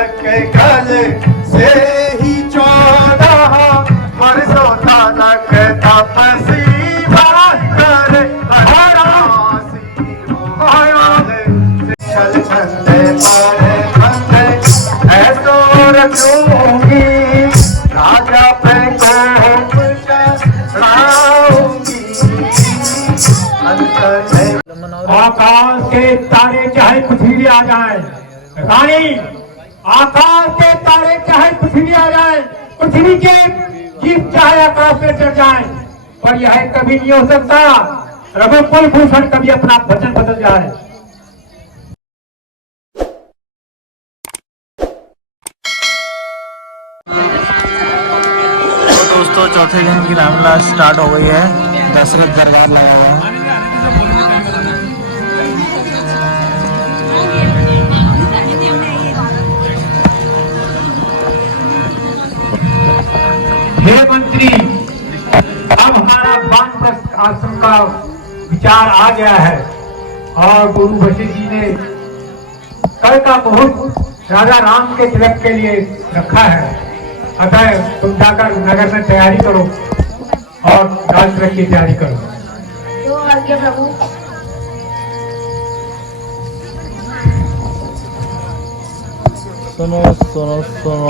तिलक कल से ही 14 वर्षों तक तपसी कर छल छंदे पर बंदे ऐसो रखूंगी राजा पे कोप चढ़ाऊंगी। आकाश के तारे चाहे पृथ्वी आ जाए, रानी आकाश के तारे चाहे पृथ्वी आ जाए, पृथ्वी के जीव चाहे आकाश में चढ़ जाए, पर यह कभी नहीं हो सकता रघुकुल भूषण कभी अपना वचन बदल जाए। तो दोस्तों चौथे दिन की रामलीला स्टार्ट हो गई है। दशरथ दरबार लगा हुआ है। हे मंत्री, अब हमारा वानप्रस्थ आश्रम का विचार आ गया है और गुरु वशिष्ठ जी ने कल का मुहूर्त राजा राम के तिलक के लिए रखा है। अतः तुम जाकर नगर में तैयारी करो और राज तिलक की तैयारी करो। तो आज्ञा प्रभु। सुनो सुनो सुनो,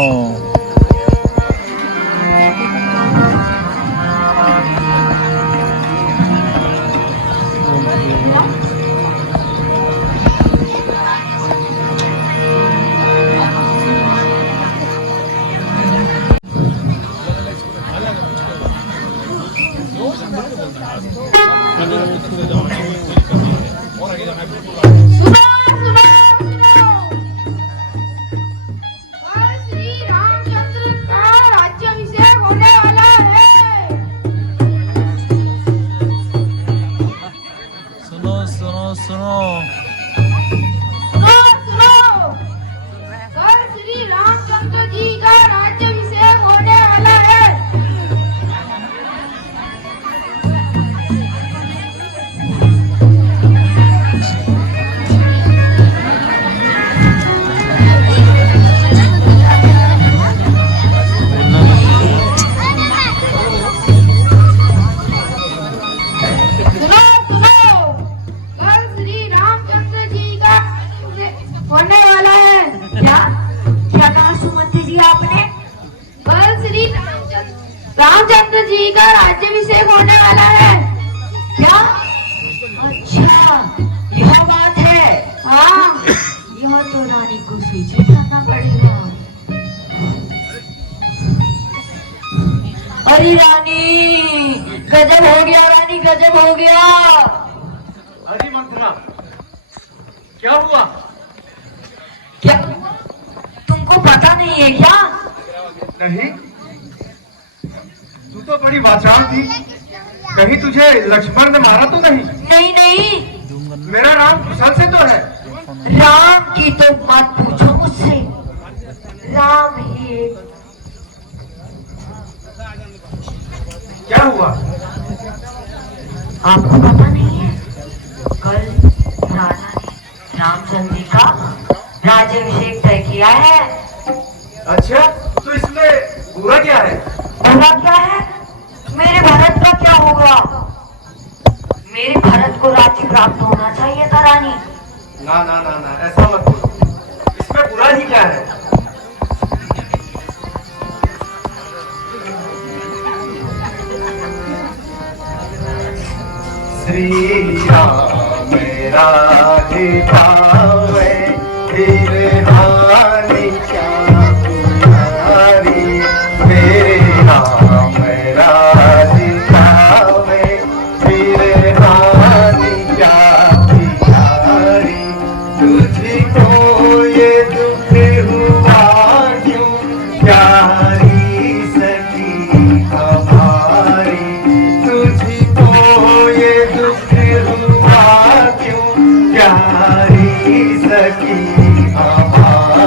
रामचंद्र जी का राज्याभिषेक होने वाला है क्या? अच्छा यह बात है। हाँ यह तो रानी को सूचित करना पड़ेगा। अरे रानी गजब हो गया, रानी गजब हो गया। अरे मंत्रा क्या हुआ? क्या तुमको पता नहीं है क्या? नहीं, तू तो बड़ी वाचाल थी, कहीं तुझे लक्ष्मण ने मारा तो नहीं? नहीं नहीं, मेरा नाम कुशल से तो है। राम की तो मत पूछो मुझसे, राम ही एक। क्या हुआ? आपको पता नहीं है, कल राजा ने रामचंद्र जी का राज्याभिषेक तय किया है। अच्छा, तो इसमें बुरा क्या है? बुरा क्या है? मेरे भरत का क्या होगा? मेरे भरत को राज्य प्राप्त होना चाहिए था रानी। ना ना ना ना, ऐसा मत बोलो, इसमें बुरा ही क्या है? श्री राम राधे पावे फिर हानि क्या तुम्हारी। मेरे राम राधे पावे फिर हानि क्या तुम्हारी। तुझको ये दुख हुआ क्यों प्यारी सखी हमारी। तुझको ये दुख हुआ क्यों प्यारी सखी हमारी।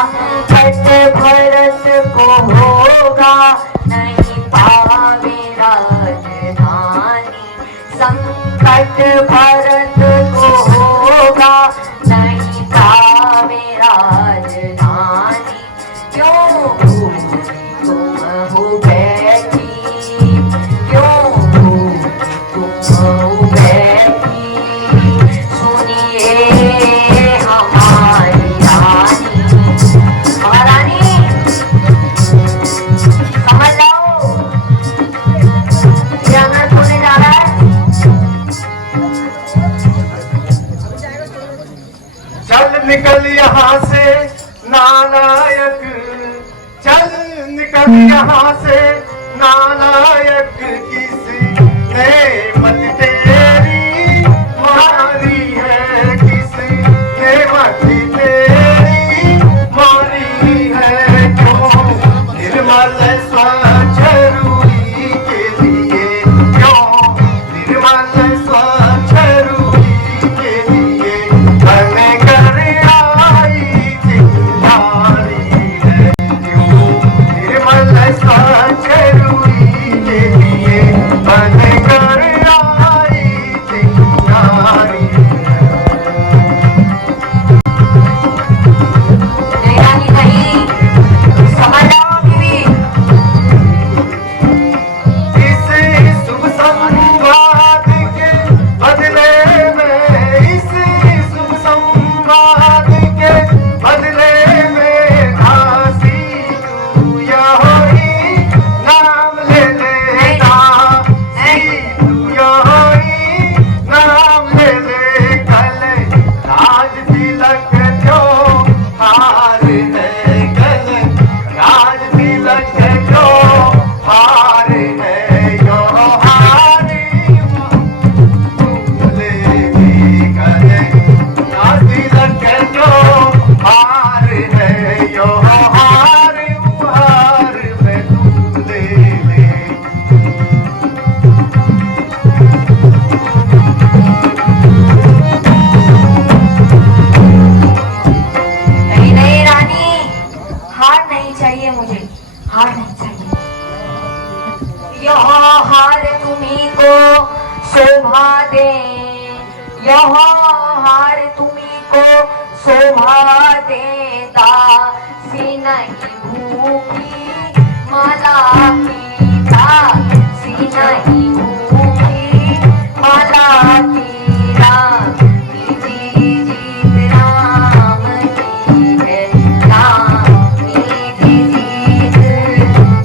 संकट भरत को होगा नहीं पावे राजधानी। संकट भरत को होगा नहीं पावे राजधानी। क्यों भूमि तुम हो बैठी, क्यों भूमि तुम हो बैठी, सुनिए हमारी रानी। महारानी समझ लो ये अनर्थ होने जा रहा है। चल निकल यहाँ से नालायक, चल निकल यहाँ से नालायक, किसने मत तेरी मारी है, किसने मत तेरी मारी है। क्यों निर्मल स्वच्छ रूई के लिए, क्यों निर्मल स्वच्छ रूई के लिए बन कर आई चिंगारी है। क्यों निर्मल स्वच्छ रूई के लिए बन कर आई चिंगारी है। नहीं नहीं समझ लो बीवी। इस शुभ संवाद के बदले में, इस शुभ संवाद के बदले में घासी तू यही नाम ले लेना, तू यही नाम ले ले। कल राज तिलक जो हार है, कल राज तिलक जो हार है, यो हारी भूलेगी कल। राज तिलक जो हार है, यो हार में तू ले ले। नहीं नहीं रानी, हार नहीं चाहिए मुझे, हार नहीं चाहिए। यह हार तुम्ही को शोभा दे, यह हार तुम्ही को शोभा देता। सी नहीं भूखी माला पीता, सी नहीं भूखी माला पीता। निधि जीत राम की है, राम निधि जीत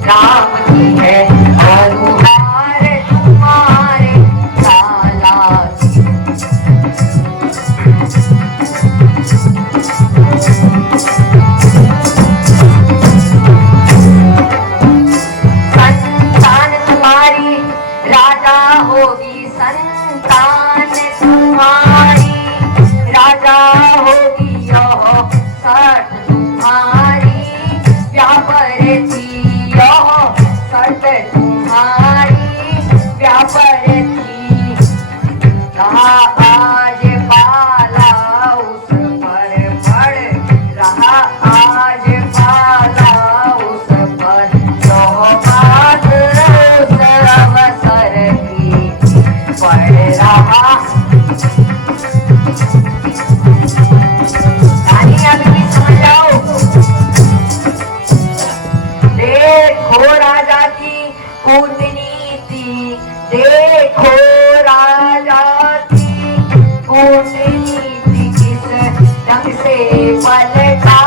राम की है। और हार तुम्हारे लाला की। संतान तुम्हारी राजा होगी, संतान तुम्हारी राजा होगी। यह शर्त तुम्हारी व्यापर थी, यह शर्त तुम्हारी व्यापर थी। रहा आज पाला उस पर पड़, रहा आज पाला उस पर। यह बात उस अवसर की पड़ रहा। रानी अभी भी समझ जाओ। देखो राजा की कूटनीति, देखो राजा की कूटनीति किस ढंग से पलटा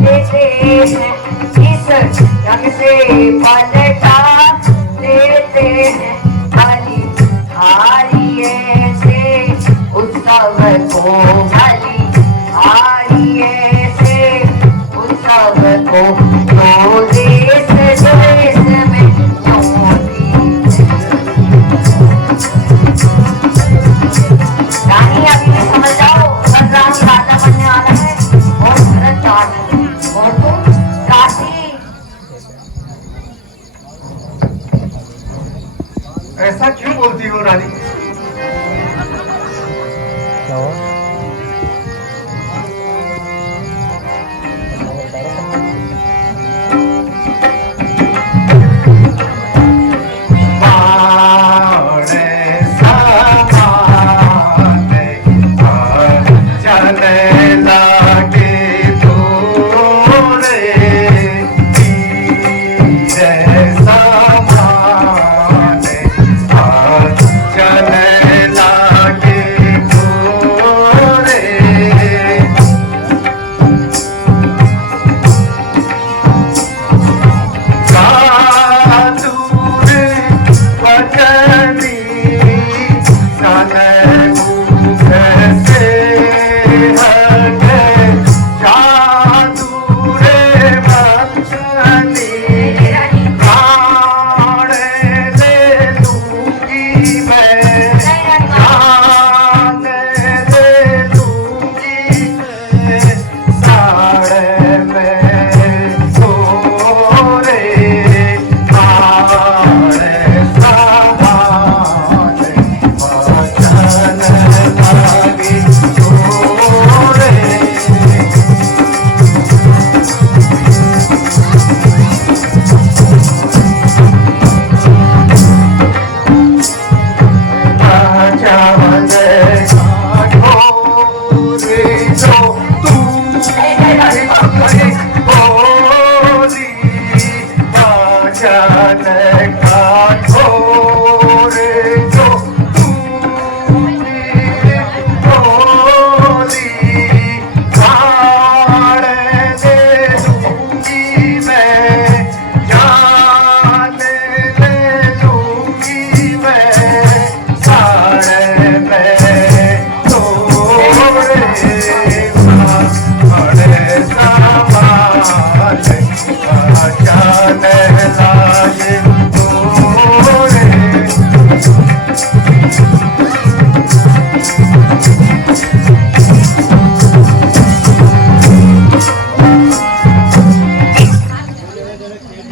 लेते हैं, किस ढंग से पलटा लेते हैं। बलि हारिए से उत्सव को, बलि हारिए से उत्सव को। तो देश देश में ज्योति। रानी अभी भी समझ जाओ, रानी राजा बनने वाला है और भरत जाट और तुम दासी। ऐसा क्यों बोलती हो रानी?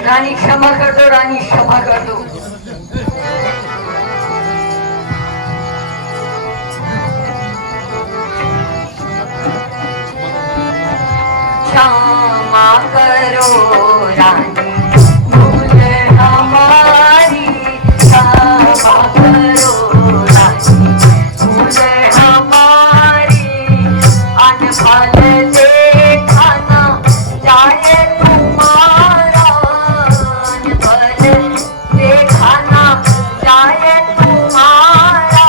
रानी क्षमा कर दो, रानी क्षमा कर दो। क्षमा करो रानी, भूल हमारी, क्षमा करो रानी, भूल हमारी, अनफल देखा ना जाए तुम्हारा, अनफल देखा ना जाए तुम्हारा,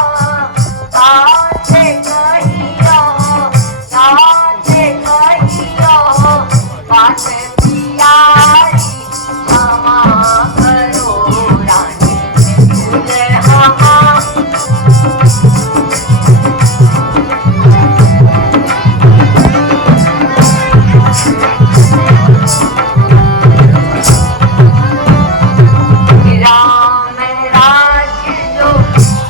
साथे कहियो, साथे कहियो, बात प्यारी, क्षमा करो रानी, भूल राम राज जो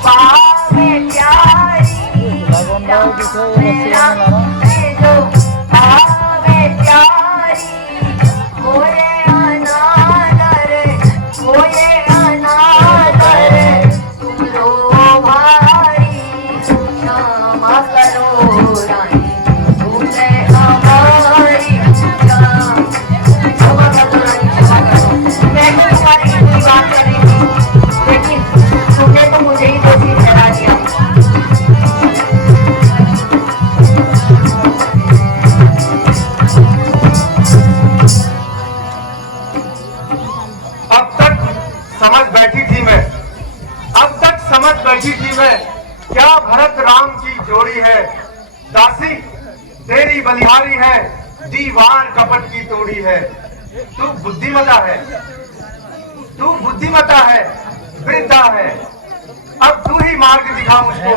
पावे प्यारी, राम राज जो पावे प्यारी, होए अनादर, होए अनादर, तुम रो भारी, क्षमा करो रानी, भूल हमारी, क्षमा करो रानी, क्षमा करो। मैं तो तुम्हारी इतनी बात कर रही थी, लेकिन तुमने तो मुझे ही दोषी ठहरा दिया। अब तक समझ बैठी थी मैं, अब तक समझ बैठी थी मैं, क्या भरत राम की जोड़ी है, दासी तेरी बलिहारी है, दीवार कपट की तोड़ी है। तू बुद्धिमता है, तू बुद्धिमता है, वृद्धा है, अब तू ही मार्ग दिखा मुझको,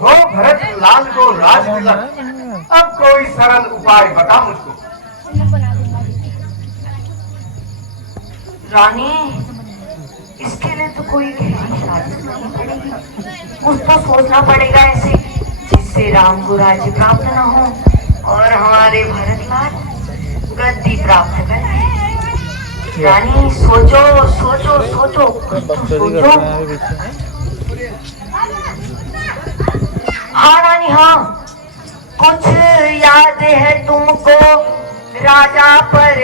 हो भरत लाल को राज तिलक, अब कोई सरल उपाय बता मुझको। रानी, इसके लिए तो कोई गहरी साजिश नहीं पड़ेगी, कुछ तो सोचना पड़ेगा ऐसे जिससे राम को राज्य प्राप्त न हो और हमारे भरतलाल गद्दी प्राप्त करें। रानी सोचो सोचो सोचो, कुछ तो सोचो। हाँ रानी, हाँ, कुछ याद है तुमको राजा पर,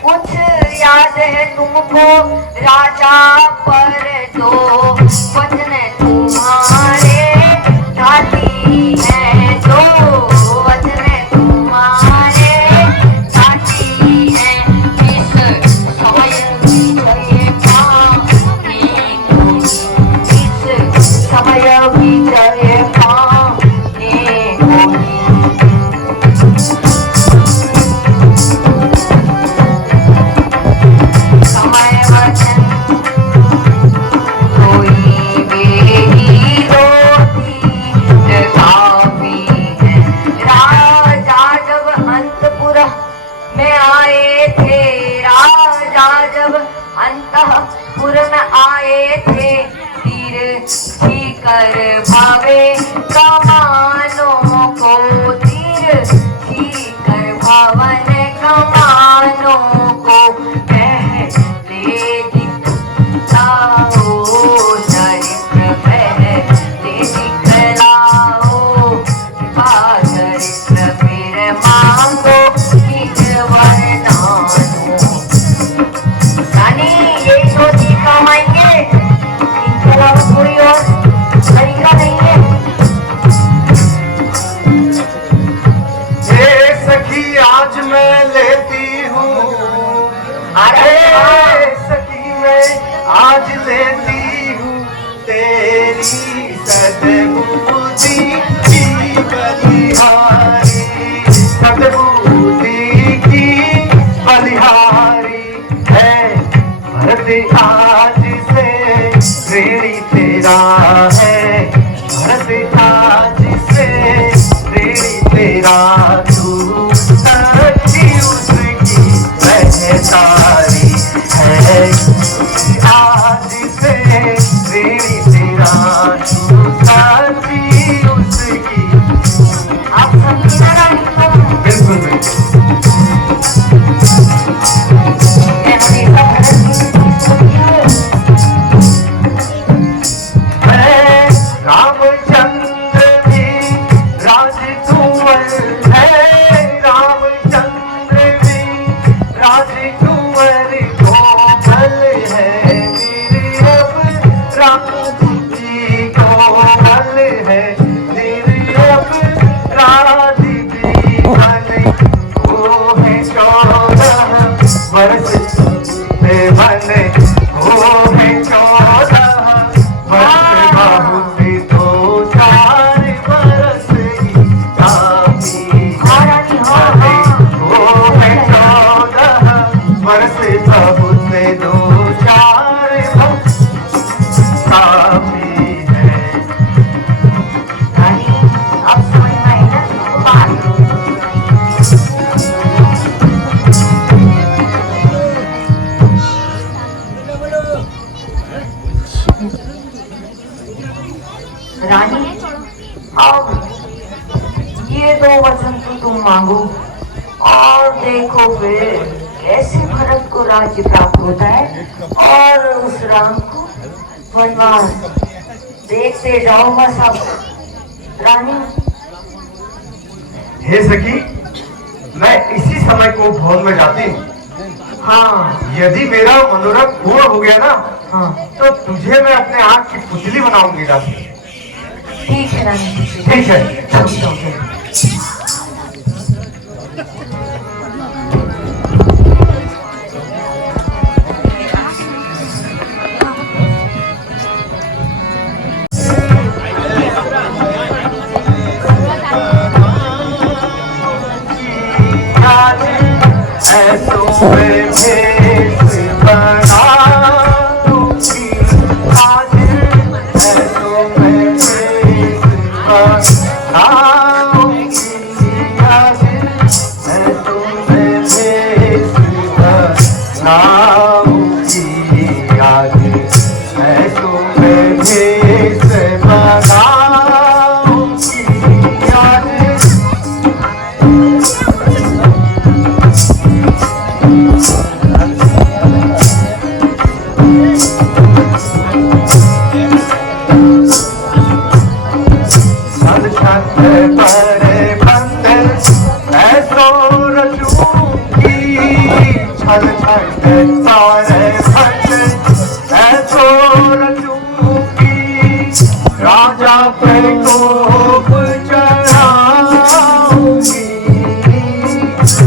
कुछ याद है तुमको राजा पर, तो वचन तुम्हारे ठाती है, जो वचन तुम्हारे ठाती है, इस समय विजय पाने को, इस समय विजय पाने को। समय वचन कोई बेही रोती काफी है। राजा जब अंतपुर में आए थे, राजा जब अंतपुर में आए थे, तीर छीकर भावे कमानों को, तीर छीकर भवन कमानों को, पहले दिखलाओ चरित्र, पहले दिखलाओ चरित्र, फिर मांगो निज वरदानो। रानी, यही तो दिखा मांगे, इनके अलावा कोई और तरीका नहीं है। ये सखी आज मैं लेती हूँ, अरे सखी मैं आज लेती हूँ, तेरी सद्बुद्धि की बलिहारी, सद्बुद्धि की बलिहारी है, भरत आज से ऋणी तेरा है, भरत आज से ऋणी तेरा, तू सच्ची उसकी पहचारी है, आज से ऋणी तेरा, तू सच्ची उसकी। आप समझे ना रानी? बिल्कुल बिल्कुल। मैं हमेशा भरत राजकुंवर कोमल है मेरे अब राम जी कोमल है मेरे अब राधी मन वो है 14 वर्ष से मन वो है 14 वर्ष बहुत 2-4 बरस ही काफी वो है 14 वर्ष बहुत 2-4 काफी है। अब समझ में आई ना तुमको बात? रानी, अब ये 2 वचन तो तुम मांगो और देखो फिर कैसे भरत को राज्य प्राप्त होता है और उस राम को वनवास। देखते जाऊंगा सब। रानी, हे सखी, मैं इसी समय को भवन में जाती हूँ। हाँ यदि मेरा मनोरथ पूर्ण हो गया ना, हाँ तो तुझे मैं अपने आँख की पुतली बनाऊंगी जाती। ठीक है रानी। ठीक है, चलो चलो। ऐसों में भेष बनाऊंगी आज, ऐसों में भेष बनाऊंगी आज, ऐसों में भेष बनाऊंगी आज, ऐसों में भेष बनाऊंगी आज। राजा पे कोप चढ़ाऊंगी,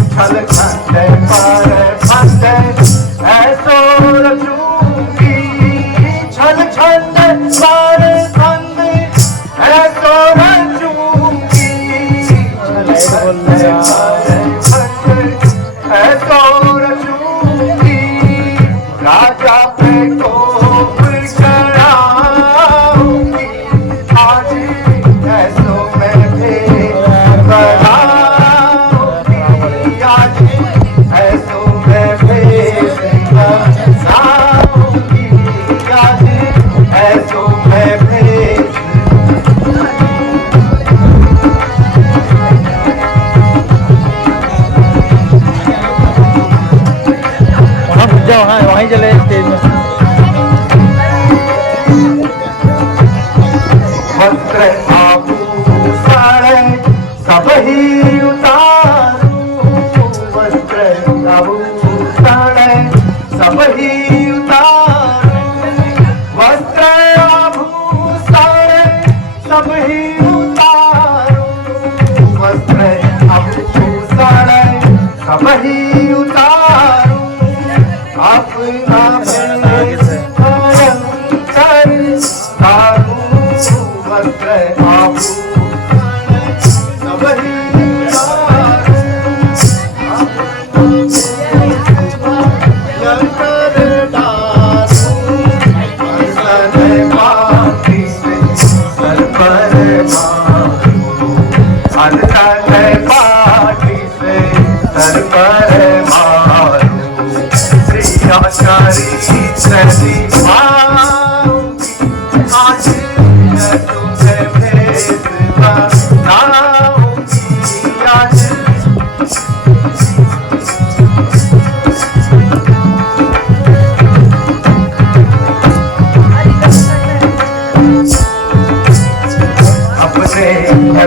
छल छंद पर फंद ऐसो रचूंगी, छल छंद पर फंद ऐसो रचूंगी, छल छंद पर फंद ऐसो रचूंगी, राजा पे कोप चढ़ाऊंगी आज, ऐसो में भेष बनाऊंगी आज, ऐसो में भेष बनाऊंगी आज, ऐसो में भेष। वहाँ घुस जाओ, हाँ वहीं चले स्टेज में। वस्त्र आभूषण सब ही उतारूं, वस्त्र आभूषण सब ही उतारूं, वस्त्र आभूषण सब ही उतारूं, वस्त्र आभूषण सब ही उतारूं, अपना भेष भयंकर तारूं, वस्त्र आभूषण सब ही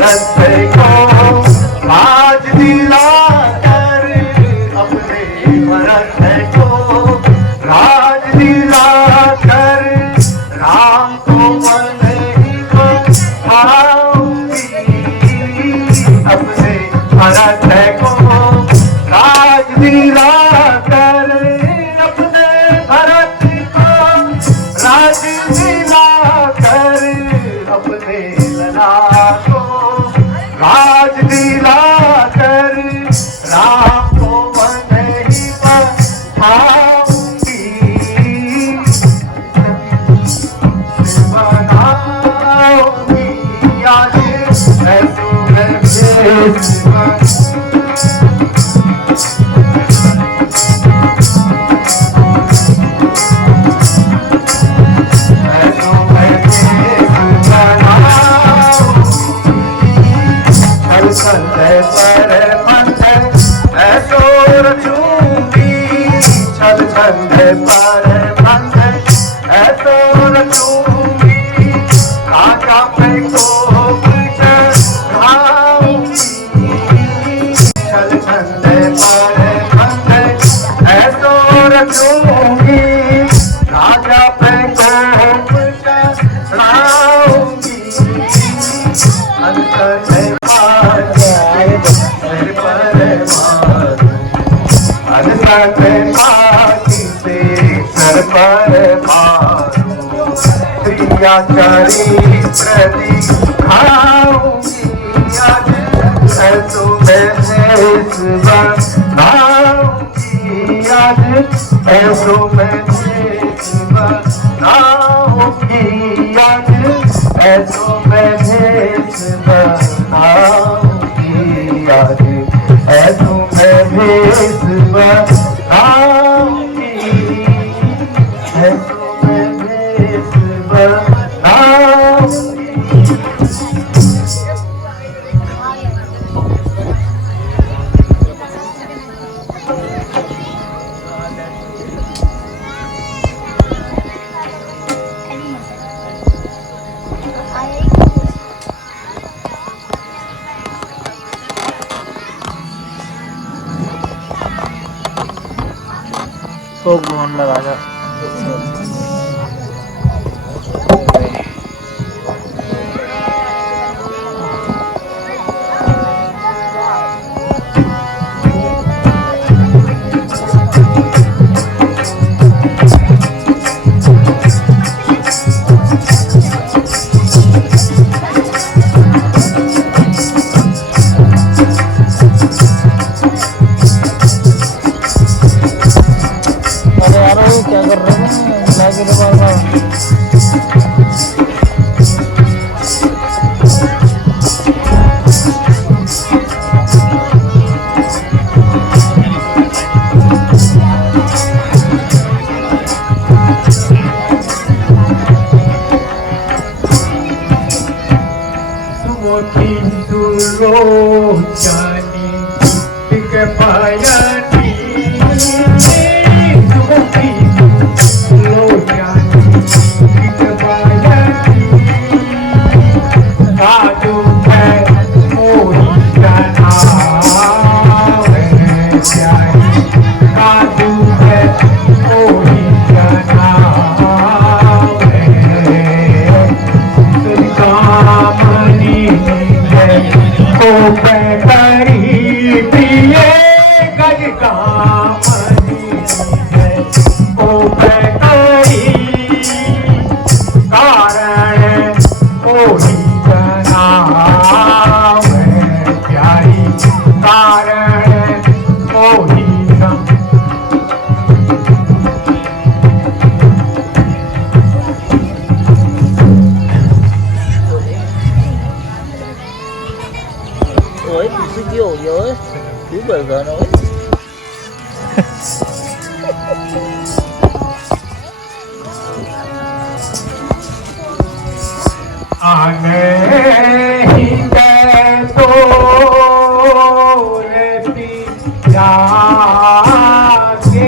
अपने को आज दिला कर, अपने कंधे पर बंधे ऐसो रचूंगी राजा पे कोप चढ़ाऊंगी चल कंधे पर बंधे ऐसो रचूंगी राजा पे कोप चढ़ाऊंगी अंतर में सिर पर मारूं अंतर में पाटी से सर पर मारूं प्रिया चरित्र दिखाऊंगी आज ऐसो मैं भेष बनाऊंगी आज ऐसो मैं भेष बनाऊंगी आज ऐसो मैं भेष बनाऊंगी आज ऐसो मैं भेष बनाऊंगी ऐसो मैं भेष बनाऊंगी। तो फोन लगा जा क्या कर रहे हैं लागे तो बाबा आने ही गए तो रे पिया आने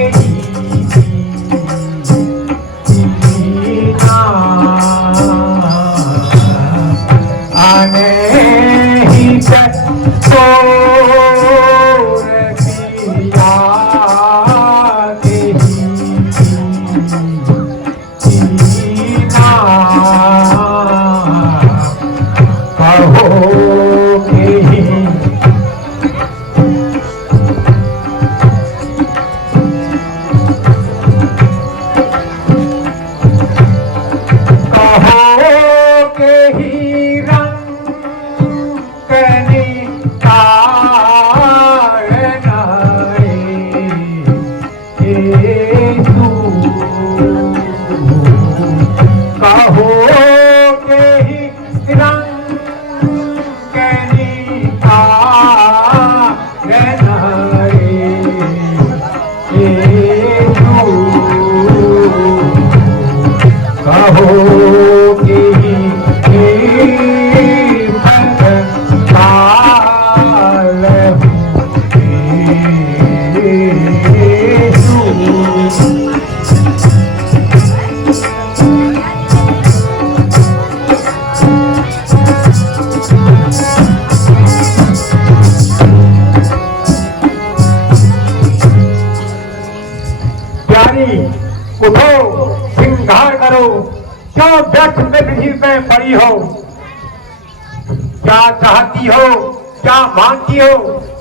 ही गए तो रे पिया रानी उठो, श्रृंगार करो, क्यों व्यर्थ में विधि में पड़ी हो? क्या चाहती हो, क्या मांगती हो,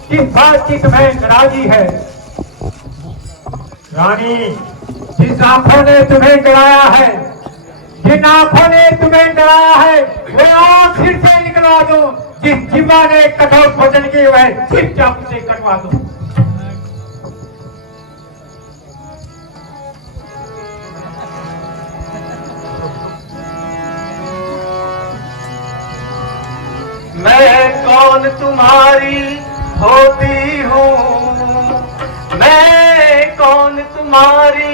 किस बात की तुम्हें नाराजी है? रानी, जिस आंखों ने तुम्हें डराया है, जिन आंखों ने तुम्हें डराया है, वे आंख फिर से निकलवा दो। जिस जिम्मा ने कठोर भोजन किए वह सिर चाकू से कटवा दो। मैं कौन तुम्हारी होती हूँ, मैं कौन तुम्हारी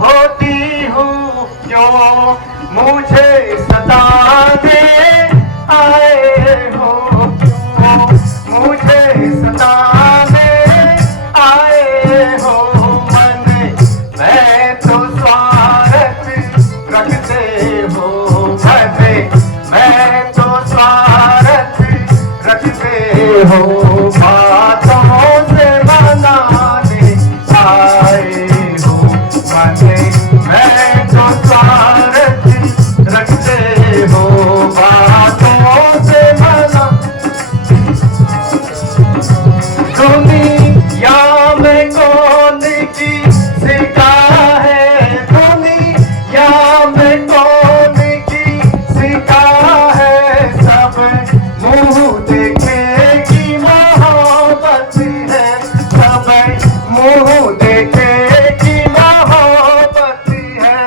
होती हूँ, क्यों मुझे सताने आए हो, क्यों मुझे सताने आए हो? मन मैं तो स्वार्थ रखते हो, मैं तो स्वार्थ रखते हो, बातों से मनाने आए हो। मन मैं तो स्वार्थ रखते हो, बातों से मना। दुनिया में कौन किसी का है, दुनिया में कौन किसी का है, सब मुंह देखे की मोहब्बत है, सब मुंह देखे की मोहब्बत है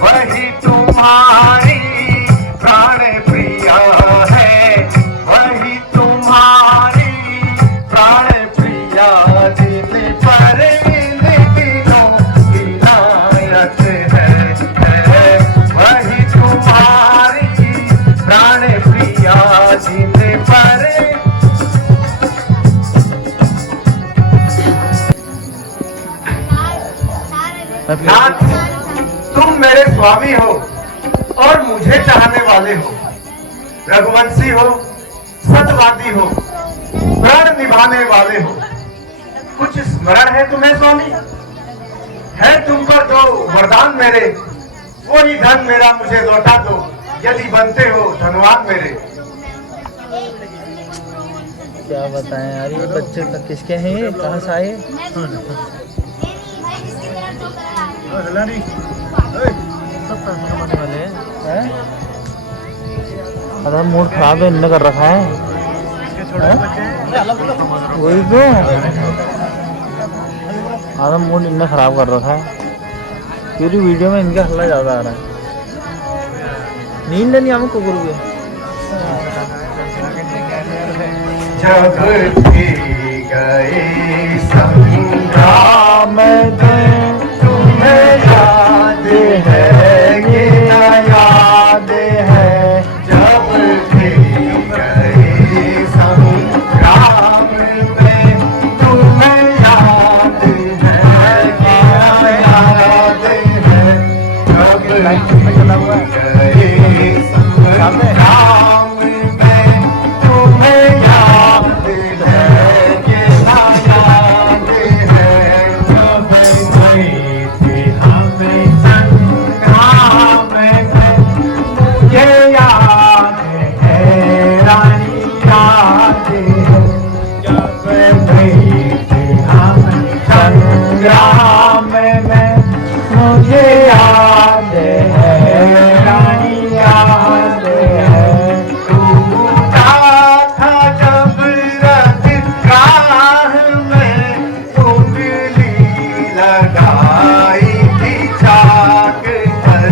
वही तुम्हारी प्राण प्रिया है, वही तुम्हारी प्राण प्रिया, दिल पर इन दिनों विनायक है वही तुम्हारी प्राण प्रिया, दिल पर। नाथ, तुम मेरे स्वामी हो और मुझे चाहने वाले हो, रघुवंशी हो, सतवादी हो, प्रण निभाने वाले हो। कुछ स्मरण है तुम्हें स्वामी? है तुम पर जो वरदान मेरे, वही धन मेरा मुझे लौटा दो, यदि बनते हो धनवान मेरे। क्या बताएं यार, ये बच्चे किसके हैं, ये कहाँ से आए? अरे मूड खराब है, इनने कर रखा है। वही तो आधा मूड इनने खराब कर रखा है। पूरी वीडियो में इनका हल्ला ज्यादा आ रहा है। नींद नहीं हमको गुरु के। जब भी गए संग्राम में तुम्हें याद है कि न याद है, जब भी गए संग्राम में तुम्हें याद है कि न याद है, जब गए संग्राम में तुम्हें याद है कि न याद है, जब गई थी हमें संग्राम में मुझे याद है रानी, याद है, जब गई थी हमें संग्राम में मुझे याद है रानी, याद है। टूटा था जब रथ राह में उंगली लगाई थी चाक पर,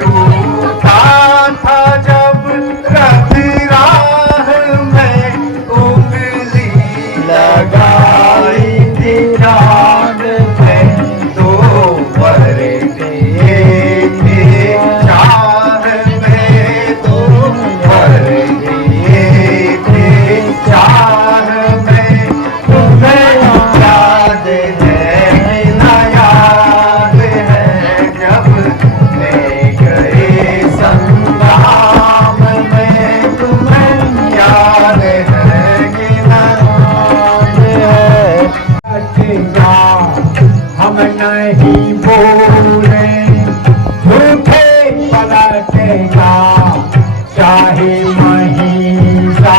टूटा था जब रथ राह में उंगली लगाई थी चाक में, दो वर दिए थे चार में, दो वर दिए थे चार में, तुम्हें याद है न याद नहीं बोले झूठे पलटेगा चाहे महिषा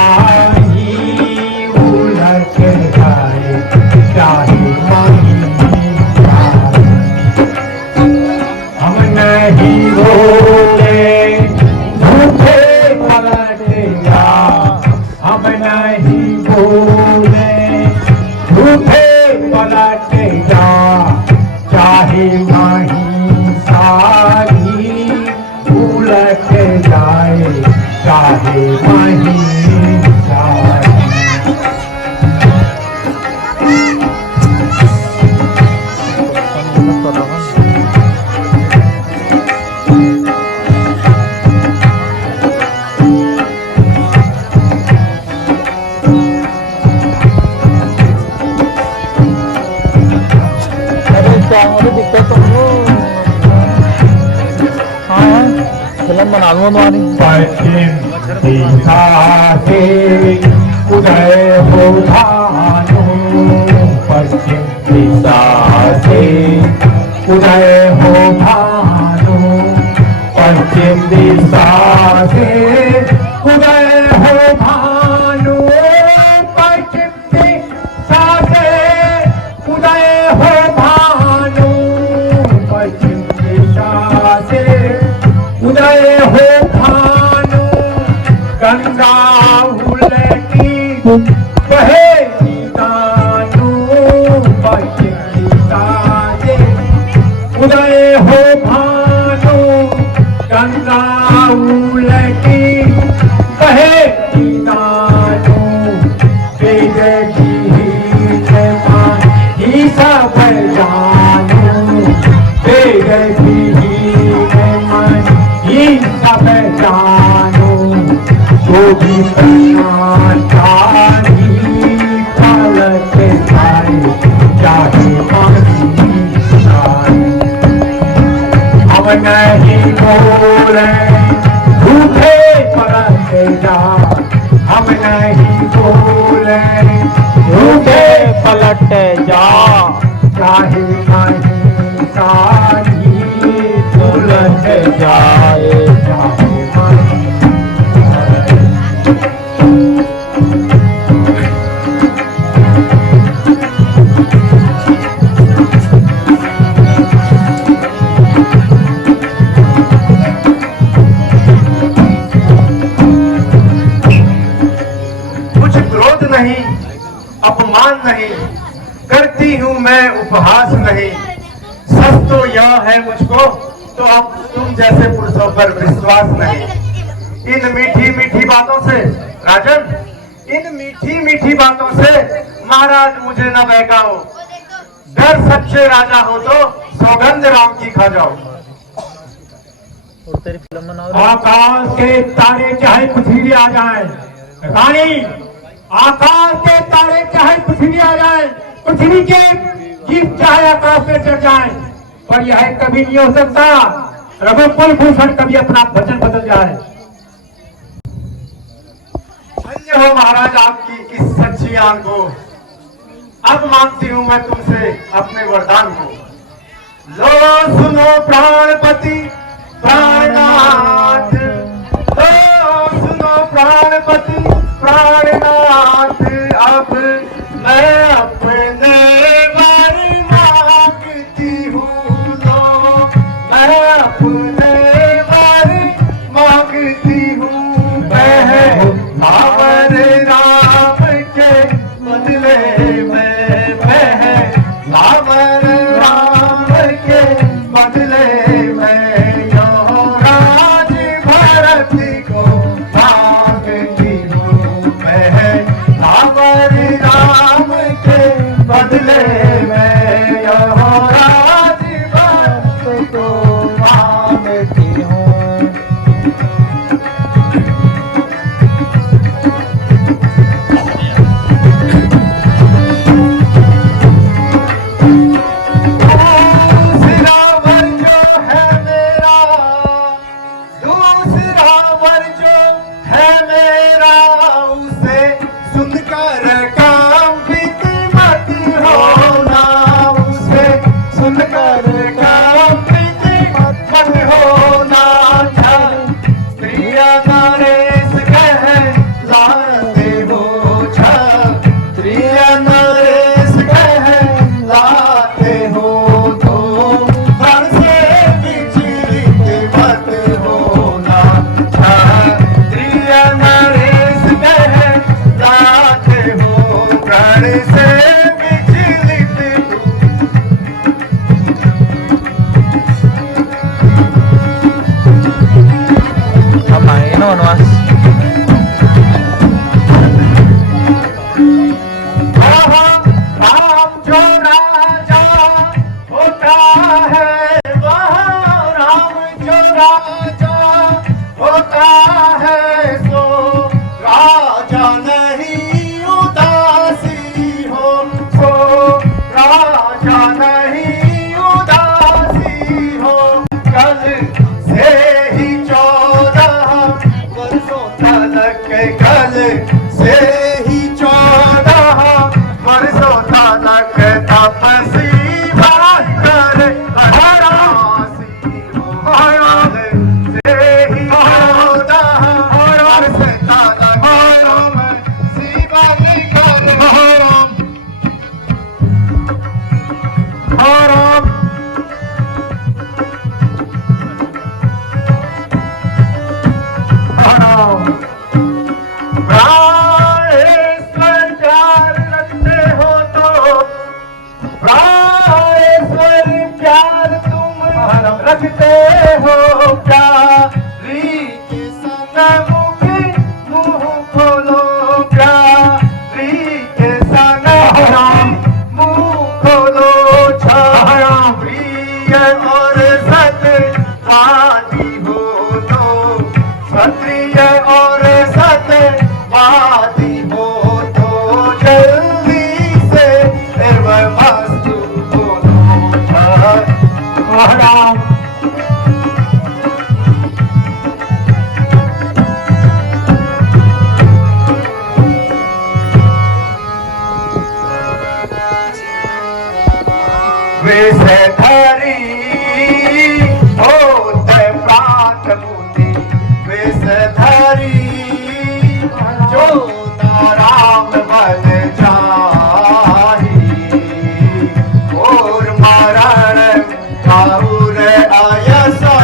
ही उलट जाए चाहे महिषा हम नहीं बोले झूठे पलटेगा हम नहीं बोले झूठे पलटेगा चाहे महिषाही उलट जाए चाहे महिषाही दिक्कत तुमको हाँ फिल्म बना लूँ तुम्हारी पश्चिम दिशा से उदय हो भानु पश्चिम दिशा से उदय हो भानु पश्चिम दिशा से उदय हो भानु पश्चिम दिशा से उदय हो भानु पश्चिम दिशा से उदय हो भानु गंगा उलटी बहे दानु पश्चिम दिशा से उदय हो भानु गंगा उलटी बहे दानु वेद की ही सब जानू वेद की ही सब जानू जो भी चाही पलट जाए चाहे हम नहीं बोले झूठे पलट जा हम नहीं बोले झूठे पलट जा चाहे महिषाही उलट जाए चाहे कुछ क्रोध नहीं अपमान नहीं करती हूँ मैं उपहास नहीं सच तो यह है मुझको तो अब तुम जैसे पुरुषों पर विश्वास नहीं इन मीठी मीठी बातों से राजन इन मीठी मीठी बातों से महाराज मुझे न बहकाओ डर सच्चे राजा हो तो सौगंध राम की खा जाओ और तेरी फिल्म बना आकाश के तारे चाहे पृथ्वी आ जाए रानी आकाश के तारे चाहे पृथ्वी आ जाए पृथ्वी के जीव चाहे आकाश में चढ़ जाए पर यह कभी नहीं हो सकता रघुकुल भूषण कभी अपना वचन बदल जाए धन्य हो महाराज आपकी इस सच्ची आन को अब मांगती हूँ मैं तुमसे अपने वरदान को लो सुनो प्राणपति प्राणनाथ लो सुनो प्राणपति प्राणनाथ अब मैं अपने वर मांगती हूँ लो मैं अपने वर मांगती हूँ मैं भावर राम के बदले में भावर राम के बदले में यो राज भर लगते हो प्यारी के सनमुख मुंह खोलो प्यारी के सनमुख मुंह खोलो प्रिय और सत्यवादी हो तो क्षत्रिय और सत्यवादी हो तो जल्दी से निर्वस्तु बोलो राम। वेशधारी होते प्रात मुनि वेशधारी जो नाराम बन जाही और मरण राहुर आयसा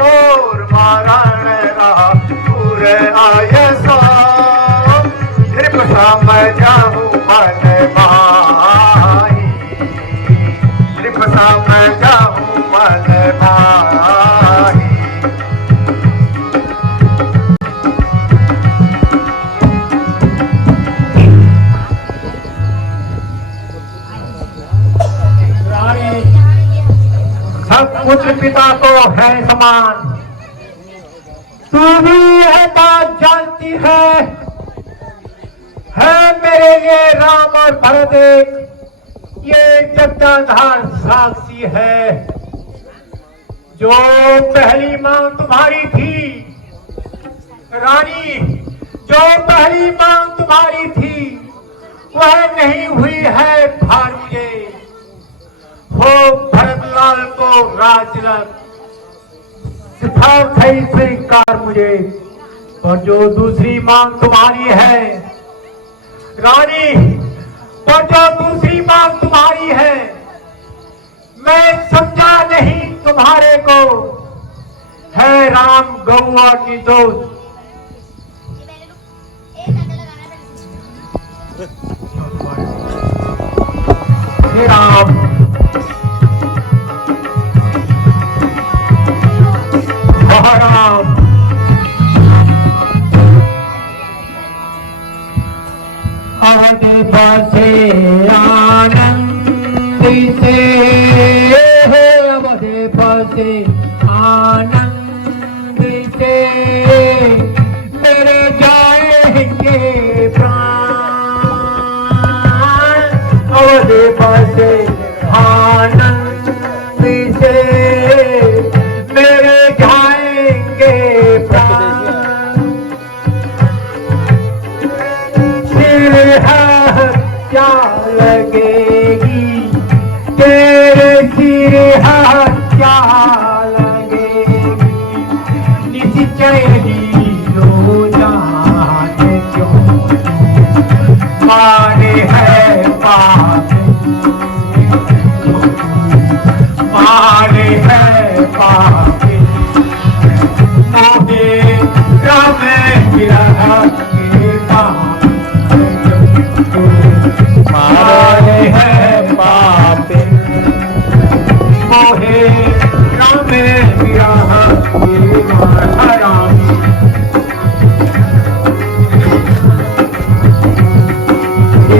मोर मरण राहुर आयसा कृप समझाहु मन माही कृप समझाहु मन माही। सब कुछ पिता को है समान, तू भी यह बात जानती है मेरे लिए राम और भरत एक ये जगदाधार साक्षी है। जो पहली मांग तुम्हारी थी रानी, जो पहली मांग तुम्हारी थी वह नहीं हुई है भार मुझे हो भरतलाल को राजरथ सिद्धार्थ स्वीकार मुझे। और जो दूसरी मांग तुम्हारी है रानी, और जो दूसरी मांग तुम्हारी है मैं समझा नहीं तुम्हारे को है राम गौआ की दोस्त। हे राम राम अवधि बसे आनंद से अवधि बसे आनंद से मेरे जाएंगे प्राण। अवधि बसे आनंद से मेरे जाएंगे प्राण। क्या लगेगी तेरे सिर क्या लगेगी निश्चय लो जाने क्यों माने है पाप माने है पाप मोहे राम विरह के पाप मारे है पाप मोहे राम विरह के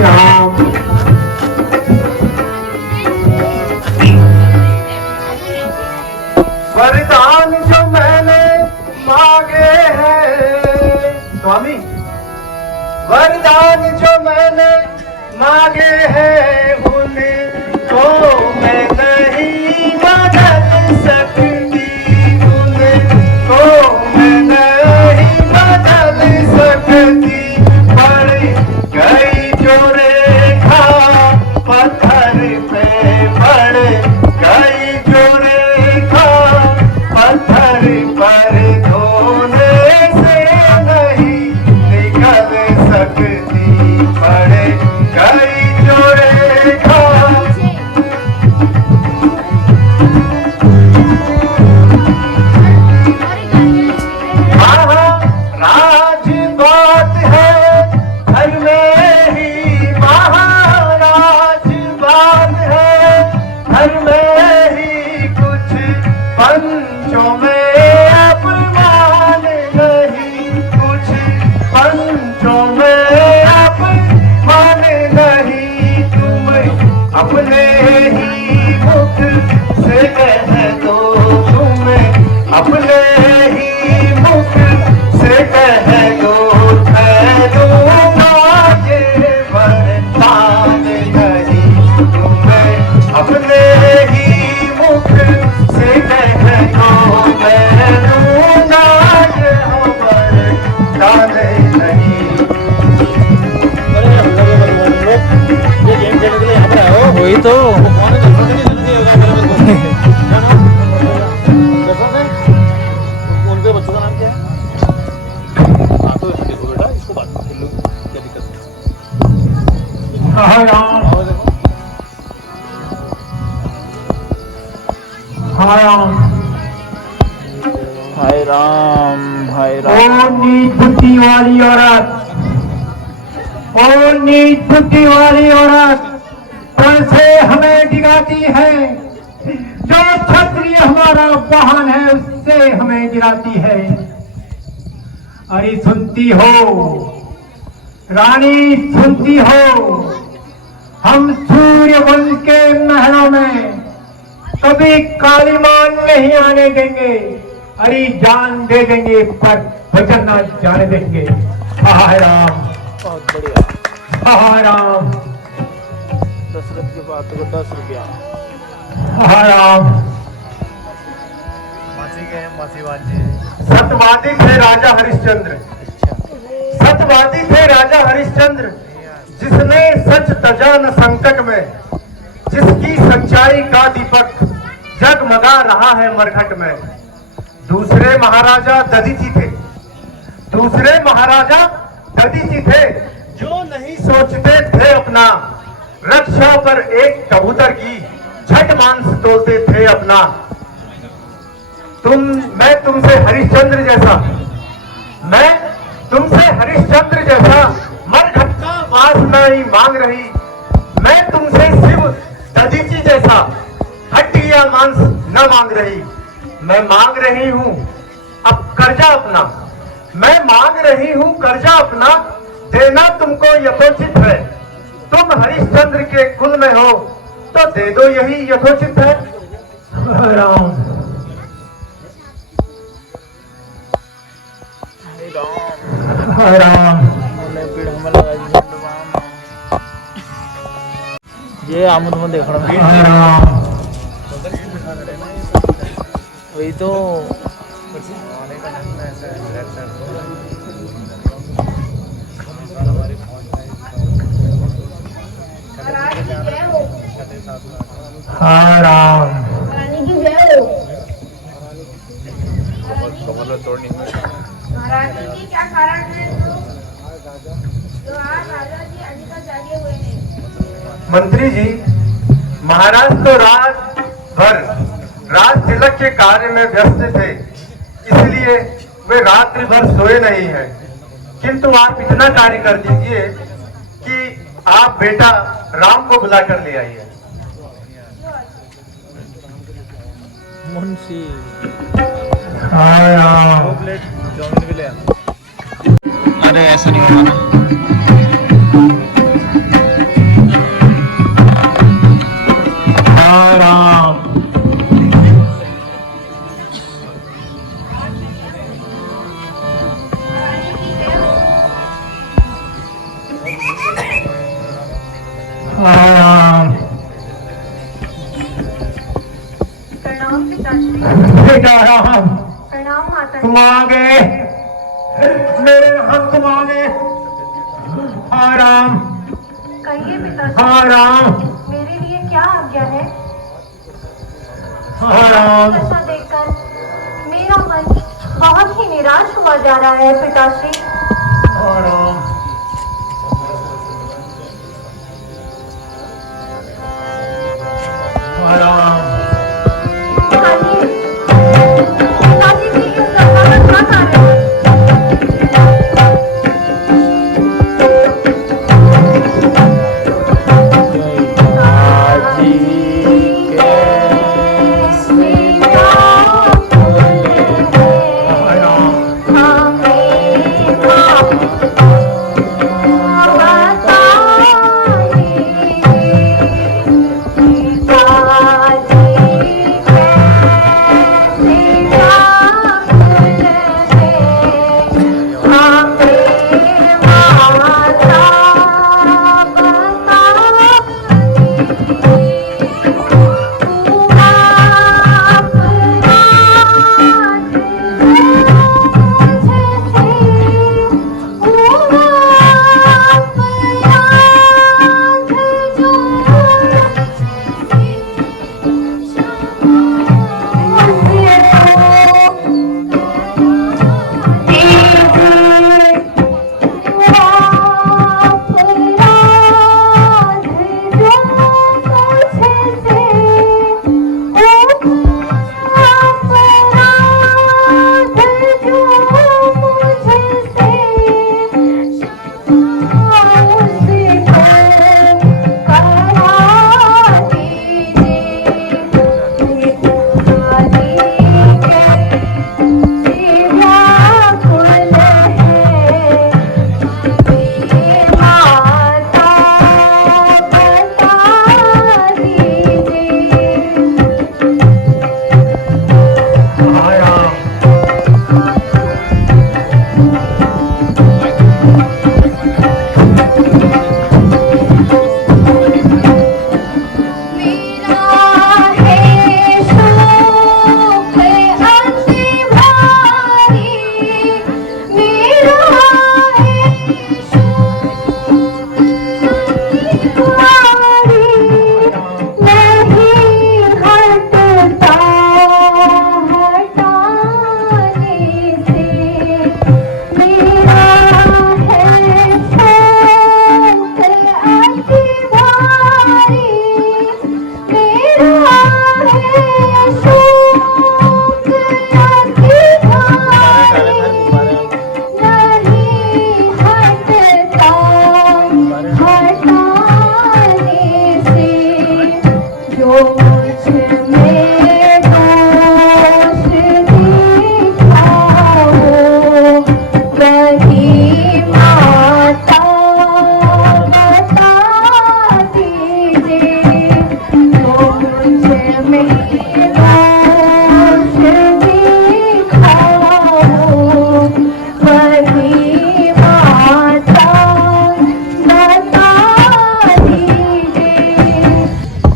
राम। वरदान जो मैंने मांगे हैं स्वामी, वरदान जो मैंने मांगे हैं उनको मैं नहीं बदल सकती, उनको ही मुख से कह दो तुम्हें, अपने ही मुख से कह दो दूंगा ये वरदान नहीं तुम्हें, अपने ही मुख से कह दो मैं दूंगा ये वरदान नहीं। वही तो उनके बच्चों का नाम क्या है? हाँ तो इसको देखो बेटा, इसको बात कर लो, क्या दिक्कत है? हाय राम, हाय राम, हाय राम, हाय ओ राम। नीच बुद्धि वाली औरत, ओ नीच बुद्धि वाली औरत कौन से हमें गिराती है, जो क्षत्रिय हमारा वाहन है उससे हमें गिराती है। अरे सुनती हो रानी, सुनती हो, हम सूर्य वंश के महलों में कभी कालीमान नहीं आने देंगे। अरे जान दे देंगे पर वचन न जाने देंगे। हाय राम, बहुत बढ़िया। हाय राम, दशरथ के पास तो 10 रुपया। हाय राम। सत्यवादी थे राजा हरिश्चंद्र, सत्यवादी थे राजा हरिश्चंद्र, जिसने सच तजा न संकट में, जिसकी सच्चाई का दीपक जगमगा रहा है मरघट में। दूसरे महाराजा दधीची थे, दूसरे महाराजा दधीची थे, जो नहीं सोचते थे अपना, रक्षा पर एक कबूतर की झट मांस तोलते थे अपना। मैं तुमसे हरिश्चंद्र जैसा, मैं तुमसे हरिश्चंद्र जैसा मरघट का वास नहीं मांग रही। मैं तुमसे शिव दधीची जैसा हड्डियां मांस न मांग रही। मैं मांग रही हूं अब कर्जा अपना, मैं मांग रही हूं कर्जा अपना, देना तुमको यथोचित है। तुम हरिश्चंद्र के कुल में हो तो दे दो, यही यथोचित है। हाय राम, हाय राम। ये आमुद में देख रहा हाय राम, वही तो हाय राम। रानी की जय हो। महारानी जी क्या कारण है जो आज राजा जी अभी तक जागे हुए हैं? मंत्री जी, महाराज तो रात भर राज तिलक के कार्य में व्यस्त थे, इसलिए वे रात्रि भर सोए नहीं हैं। किंतु आप इतना कार्य कर दीजिए कि आप बेटा राम को बुला कर ले आइए। मुंशी। हाय राम, अरे ऐसा नहीं होगा ना। हाय राम, हाय राम। प्रणाम पिताश्री। बेटा राम, प्रणाम माता तुम आ गए, मेरे हम तुम आ गए। हाय राम, कहिए पिताश्री, हाय राम, मेरे लिए क्या आज्ञा है? हाय राम। दशा देखकर मेरा मन बहुत ही निराश हुआ जा रहा है पिताश्री। हाय राम, हाय राम। पिताजी, पिताजी की इस दशा का क्या कारण है? हाय राम, हमें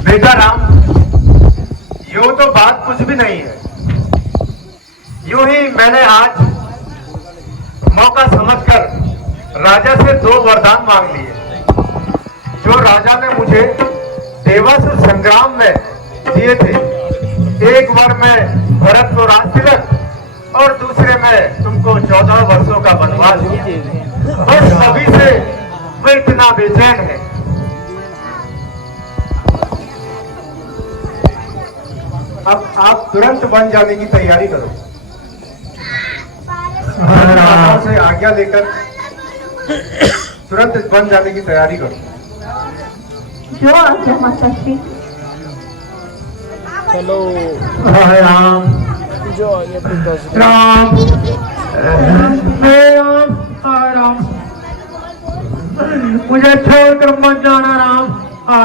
बेटा राम, यूं तो बात कुछ भी नहीं है। यूं ही मैंने आज मौका समझकर राजा से 2 वरदान मांग लिए, जो राजा ने मुझे देवासुर संग्राम में दिए थे। एक वर में भरत को राज तिलक और दूसरे में तुमको 14 वर्षों का वनवास। बस अभी से वो इतना बेचैन है। अब आप तुरंत बन जाने की तैयारी करो। माता से आज्ञा लेकर तुरंत बन जाने की तैयारी करो। जो आज्ञा माता श्री। चलो राम जो आगे पिताश्री। राम राम, मुझे छोड़कर मत जाना राम।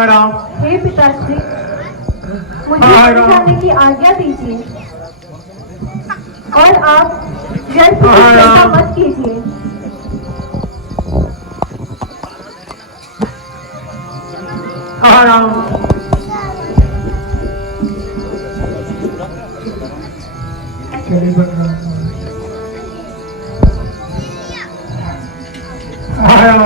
राम हे पिताश्री, मुझे हाँ, बन जाने की आज्ञा दीजिए और आप व्यर्थ हाँ, चिंता राम। मत कीजिए। राम चलिए राम।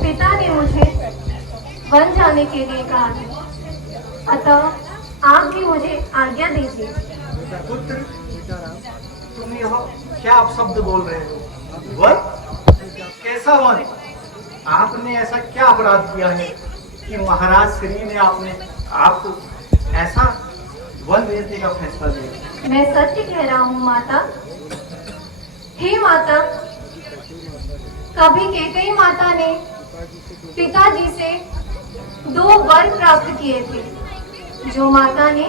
पिता ने मुझे वन जाने के लिए कहा है, अतः आप भी मुझे आज्ञा दीजिए। पुत्र, तुम यह क्या आप शब्द बोल रहे हो? वन? कैसा वन? आपने ऐसा क्या अपराध किया है कि महाराज श्री ने आपको ऐसा वन भेजने का फैसला लिया? मैं सत्य कह रहा हूँ माता। हे माता, कभी कैकेयी माता ने पिताजी से 2 वर प्राप्त किए थे, जो माता ने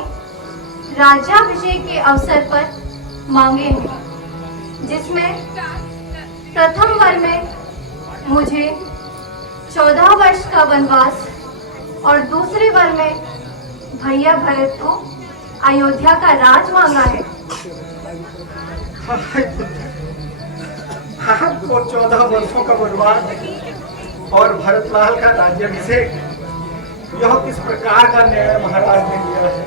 राज्याभिषेक के अवसर पर मांगे हैं, जिसमें प्रथम वर में मुझे 14 वर्ष का वनवास और दूसरे वर में भैया भरत को अयोध्या का राज मांगा है। आपको 14 वर्षों का वनवास और भरतलाल का राज्याभिषेक, यह किस प्रकार का निर्णय महाराज ने लिया है?